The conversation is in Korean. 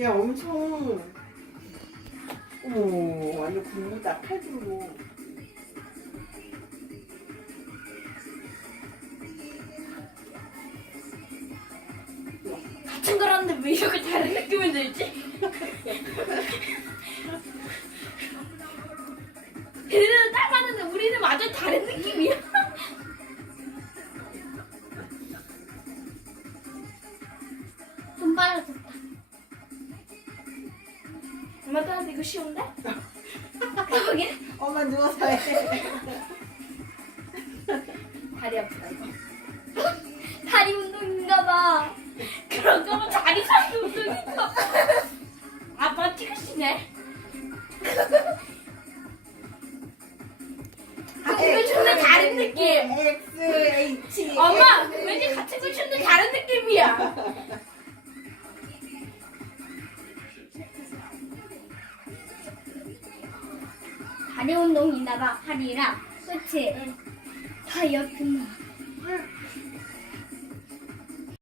야 엄청 어머 완전 팔 들고 같은 거라는데 왜 이렇게 다른 느낌이 들지? 걔네는 딱 맞는데 우리는 완전 다른 느낌이야. 엄마 따라서 이거 쉬운데? 그러게? 엄마 누워서 해 다리 아프다 이거. 다리 운동인가 봐. 그런가 봐 다리 운동인가 봐. 아빠 찍으시네. 이거 춤도 다른 느낌. 다리 운동이나 봐 팔이랑 그치? 다 옆에